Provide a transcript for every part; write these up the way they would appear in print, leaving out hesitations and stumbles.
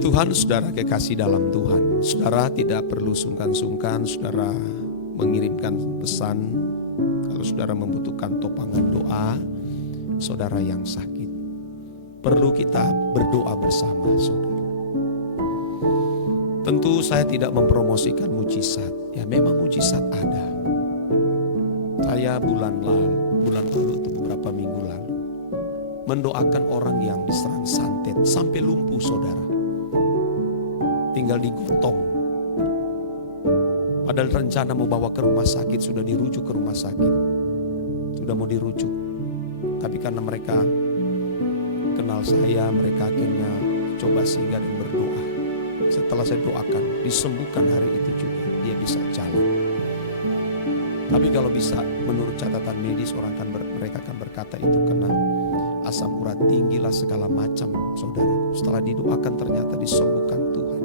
Tuhan, saudara kekasih dalam Tuhan, saudara tidak perlu sungkan-sungkan saudara mengirimkan pesan kalau saudara membutuhkan topangan doa saudara yang sakit. Perlu kita berdoa bersama saudara. Tentu saya tidak mempromosikan mujizat, ya memang mujizat ada. Saya bulan lalu atau beberapa minggu lalu mendoakan orang yang diserang santet sampai lumpuh saudara. Tinggal digotong. Padahal rencana mau bawa ke rumah sakit, sudah dirujuk ke rumah sakit. Sudah mau dirujuk. Tapi karena mereka kenal saya, mereka akhirnya coba singgah dan berdoa. Setelah saya doakan, disembuhkan hari itu juga. Dia bisa jalan. Tapi kalau bisa menurut catatan medis, mereka akan berkata itu kena asam urat tinggi lah segala macam saudara. Setelah didoakan ternyata disembuhkan Tuhan.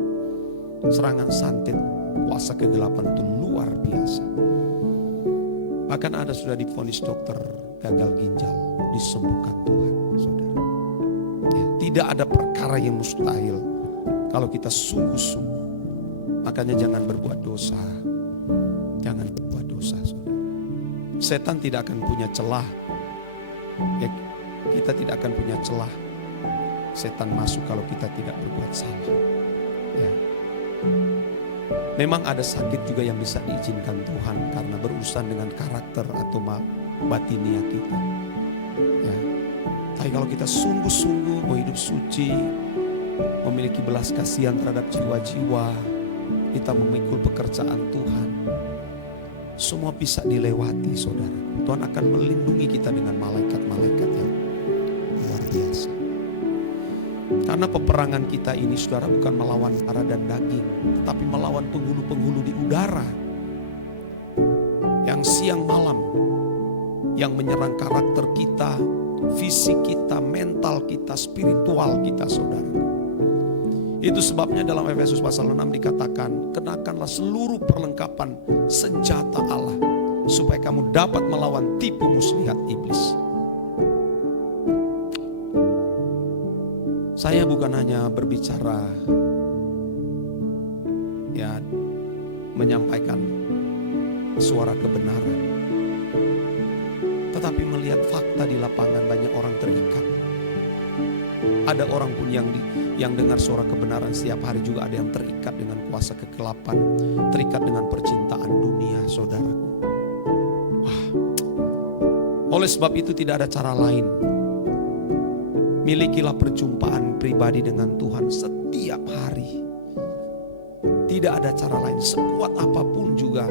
Serangan santet, kuasa kegelapan itu luar biasa. Bahkan ada sudah divonis dokter gagal ginjal, disembuhkan Tuhan saudara. Ya, tidak ada perkara yang mustahil kalau kita sungguh-sungguh. Makanya jangan berbuat dosa. Jangan berbuat dosa saudara. Setan tidak akan punya celah. Ya, kita tidak akan punya celah. Setan masuk kalau kita tidak berbuat salah. Ya. Memang ada sakit juga yang bisa diizinkan Tuhan karena berurusan dengan karakter atau batinia kita. Ya. Tapi kalau kita sungguh-sungguh mau hidup suci, memiliki belas kasihan terhadap jiwa-jiwa, kita memikul pekerjaan Tuhan, semua bisa dilewati saudara. Tuhan akan melindungi kita dengan malaikat-malaikat yang luar biasa. Karena peperangan kita ini saudara bukan melawan darah dan daging, tetapi melawan penghulu-penghulu di udara yang siang malam, yang menyerang karakter kita, fisik kita, mental kita, spiritual kita saudara. Itu sebabnya dalam Efesus pasal 6 dikatakan, kenakanlah seluruh perlengkapan senjata Allah supaya kamu dapat melawan tipu muslihat iblis. Saya bukan hanya berbicara, ya, menyampaikan suara kebenaran, tetapi melihat fakta di lapangan banyak orang terikat. Ada orang pun yang dengar suara kebenaran setiap hari juga ada yang terikat dengan kuasa kegelapan, terikat dengan percintaan dunia, saudaraku. Wah. Oleh sebab itu tidak ada cara lain. Milikilah perjumpaan pribadi dengan Tuhan setiap hari. Tidak ada cara lain, sekuat apapun juga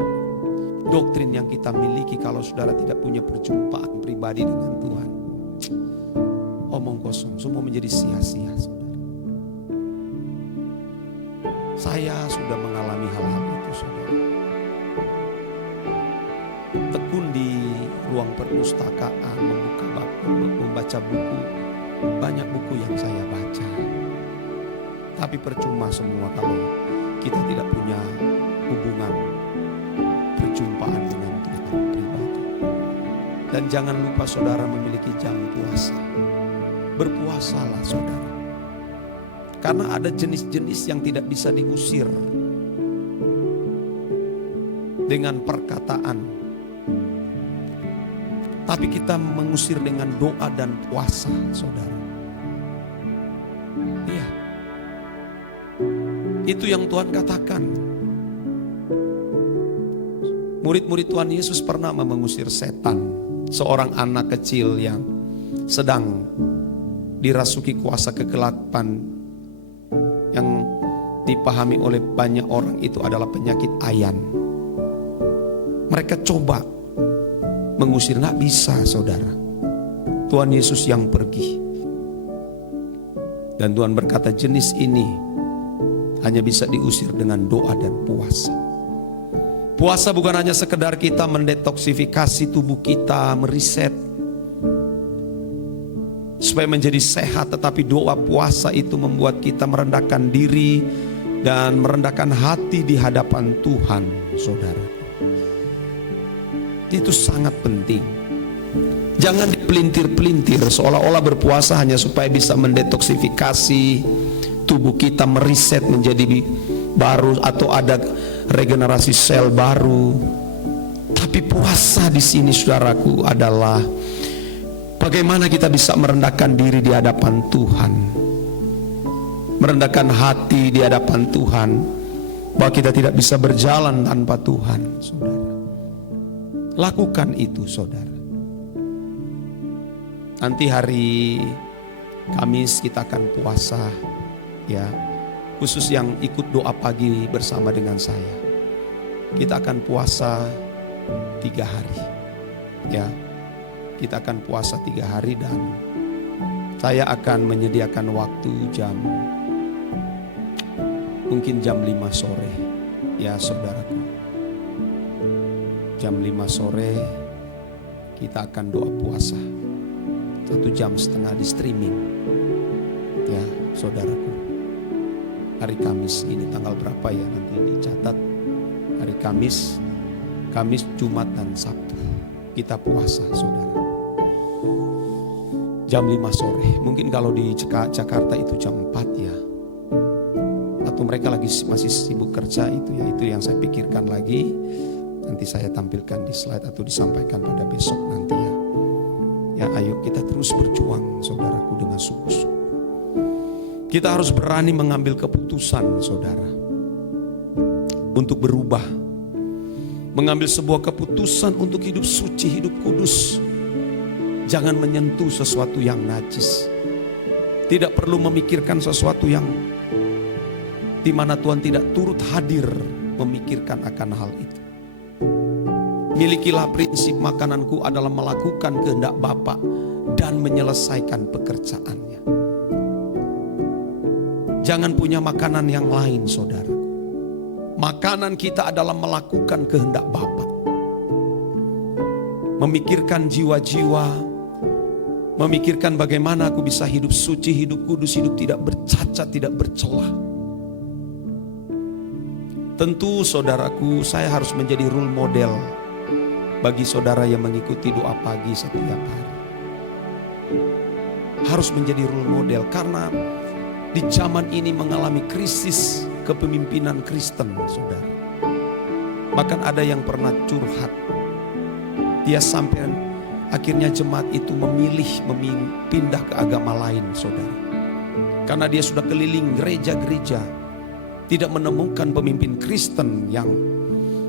doktrin yang kita miliki, kalau saudara tidak punya perjumpaan pribadi dengan Tuhan, omong kosong, semua menjadi sia-sia saudara. Saya sudah mengalami hal-hal itu saudara. Tekun di ruang perpustakaan, membaca buku. Banyak buku yang saya baca. Tapi percuma semua kalau kita tidak punya hubungan perjumpaan dengan Tuhan pribadi. Dan jangan lupa saudara memiliki jam puasa. Berpuasalah saudara. Karena ada jenis-jenis yang tidak bisa diusir dengan perkataan. Tapi kita mengusir dengan doa dan puasa saudara. Iya. Itu yang Tuhan katakan. Murid-murid Tuhan Yesus pernah mengusir setan. Seorang anak kecil yang sedang dirasuki kuasa kegelapan yang dipahami oleh banyak orang itu adalah penyakit ayan. Mereka coba mengusir, nggak bisa saudara. Tuhan Yesus yang pergi. Dan Tuhan berkata jenis ini hanya bisa diusir dengan doa dan puasa. Puasa bukan hanya sekedar kita mendetoksifikasi tubuh kita, meriset supaya menjadi sehat, tetapi doa puasa itu membuat kita merendahkan diri dan merendahkan hati di hadapan Tuhan saudara. Itu sangat penting. Jangan dipelintir-pelintir seolah-olah berpuasa hanya supaya bisa mendetoksifikasi tubuh kita mereset menjadi baru atau ada regenerasi sel baru. Tapi puasa di sini saudaraku adalah bagaimana kita bisa merendahkan diri di hadapan Tuhan, merendahkan hati di hadapan Tuhan, bahwa kita tidak bisa berjalan tanpa Tuhan, saudara. Lakukan itu, saudara. Nanti hari Kamis kita akan puasa, ya. Khusus yang ikut doa pagi bersama dengan saya, kita akan puasa 3 hari, ya. Kita akan puasa 3 hari dan saya akan menyediakan waktu mungkin jam 5 sore, ya saudaraku. Jam 5 sore kita akan doa puasa 1,5 jam di streaming, ya saudaraku. Hari Kamis ini tanggal berapa ya, nanti dicatat. Hari Kamis, Jumat dan Sabtu kita puasa, saudara. Jam 5 sore. Mungkin kalau di Jakarta itu jam 4 ya. Atau mereka masih sibuk kerja itu ya. Itu yang saya pikirkan lagi. Nanti saya tampilkan di slide atau disampaikan pada besok nanti ya. Ya ayo kita terus berjuang, saudaraku, dengan sungguh-sungguh. Kita harus berani mengambil keputusan, saudara, untuk berubah. Mengambil sebuah keputusan untuk hidup suci, hidup kudus. Jangan menyentuh sesuatu yang najis. Tidak perlu memikirkan sesuatu yang di mana Tuhan tidak turut hadir memikirkan akan hal itu. Milikilah prinsip makananku adalah melakukan kehendak Bapa dan menyelesaikan pekerjaannya. Jangan punya makanan yang lain, saudara. Makanan kita adalah melakukan kehendak Bapa. Memikirkan jiwa-jiwa, memikirkan bagaimana aku bisa hidup suci, hidup kudus, hidup tidak bercacat, tidak bercelah. Tentu saudaraku, saya harus menjadi role model bagi saudara yang mengikuti doa pagi setiap hari. Harus menjadi role model karena di zaman ini mengalami krisis kepemimpinan Kristen, saudara. Bahkan ada yang pernah curhat. Dia sampai akhirnya jemaat itu memilih pindah ke agama lain, saudara. Karena dia sudah keliling gereja-gereja, tidak menemukan pemimpin Kristen yang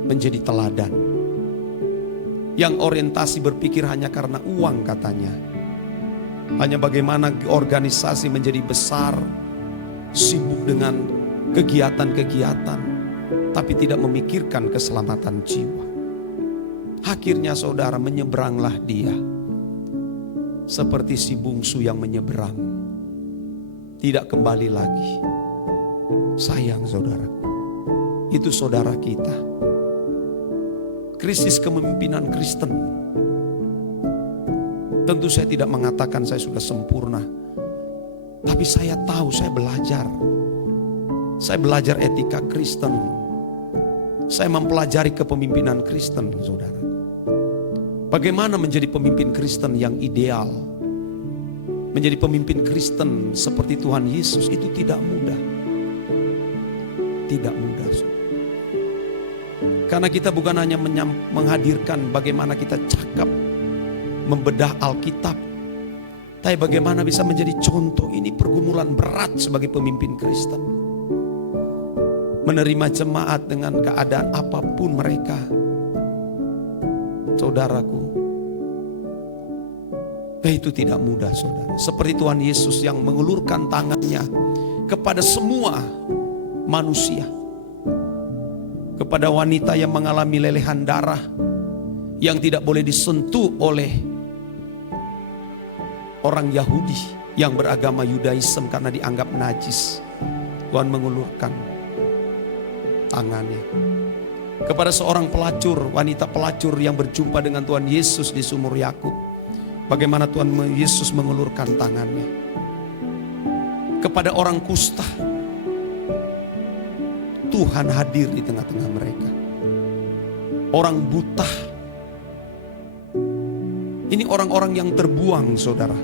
menjadi teladan. Yang orientasi berpikir hanya karena uang katanya. Hanya bagaimana organisasi menjadi besar, sibuk dengan kegiatan-kegiatan, tapi tidak memikirkan keselamatan jiwa. Akhirnya saudara, menyeberanglah dia. Seperti si bungsu yang menyeberang, tidak kembali lagi. Sayang saudara, itu saudara kita. Krisis kepemimpinan Kristen. Tentu saya tidak mengatakan saya sudah sempurna, tapi saya tahu, saya belajar. Saya belajar etika Kristen. Saya mempelajari kepemimpinan Kristen, saudara. Bagaimana menjadi pemimpin Kristen yang ideal. Menjadi pemimpin Kristen seperti Tuhan Yesus itu tidak mudah. Tidak mudah, saudara. Karena kita bukan hanya menghadirkan bagaimana kita cakap membedah Alkitab, tapi bagaimana bisa menjadi contoh. Ini pergumulan berat sebagai pemimpin Kristen. Menerima jemaat dengan keadaan apapun mereka. Saudaraku, itu tidak mudah, saudara. Seperti Tuhan Yesus yang mengulurkan tangannya kepada semua manusia. Kepada wanita yang mengalami lelehan darah, yang tidak boleh disentuh oleh orang Yahudi yang beragama Yudaism karena dianggap najis. Tuhan mengulurkan tangannya. Kepada seorang pelacur, wanita pelacur yang berjumpa dengan Tuhan Yesus di sumur Yakub, bagaimana Tuhan Yesus mengulurkan tangannya. Kepada orang kusta, Tuhan hadir di tengah-tengah mereka. Orang buta, ini orang-orang yang terbuang, saudara,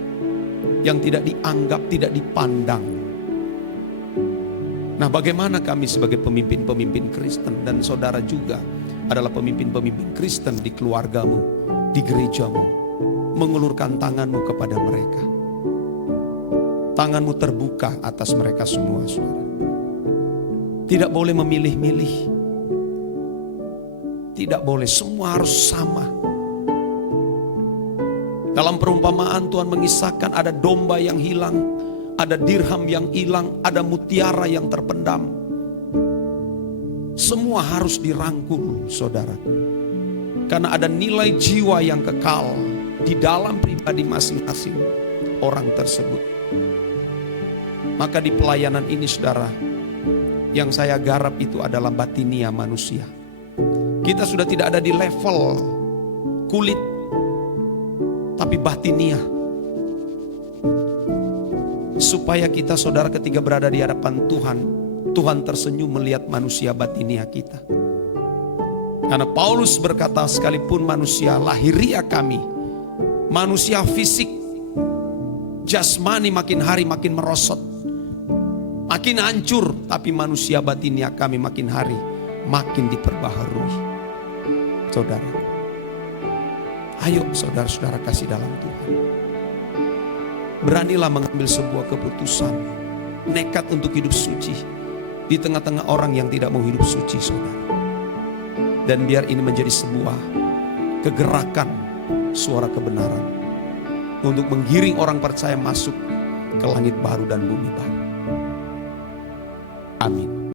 yang tidak dianggap, tidak dipandang. Nah, bagaimana kami sebagai pemimpin-pemimpin Kristen, dan saudara juga adalah pemimpin-pemimpin Kristen di keluargamu, di gerejamu, mengulurkan tanganmu kepada mereka. Tanganmu terbuka atas mereka semua, saudara. Tidak boleh memilih-milih. Tidak boleh, semua harus sama. Dalam perumpamaan Tuhan mengisahkan ada domba yang hilang, ada dirham yang hilang, ada mutiara yang terpendam. Semua harus dirangkul, saudara. Karena ada nilai jiwa yang kekal di dalam pribadi masing-masing orang tersebut. Maka di pelayanan ini, saudara, yang saya garap itu adalah batinia manusia. Kita sudah tidak ada di level kulit, tapi batinia. Supaya kita, saudara, ketika berada di hadapan Tuhan, Tuhan tersenyum melihat manusia batinia kita. Karena Paulus berkata, sekalipun manusia lahiria kami, manusia fisik, jasmani makin hari makin merosot, makin hancur, tapi manusia batinia kami makin hari makin diperbaharui. Saudara, ayo saudara-saudara kasih dalam Tuhan. Beranilah mengambil sebuah keputusan, nekat untuk hidup suci di tengah-tengah orang yang tidak mau hidup suci, saudara. Dan biar ini menjadi sebuah kegerakan suara kebenaran untuk menggiring orang percaya masuk ke langit baru dan bumi baru.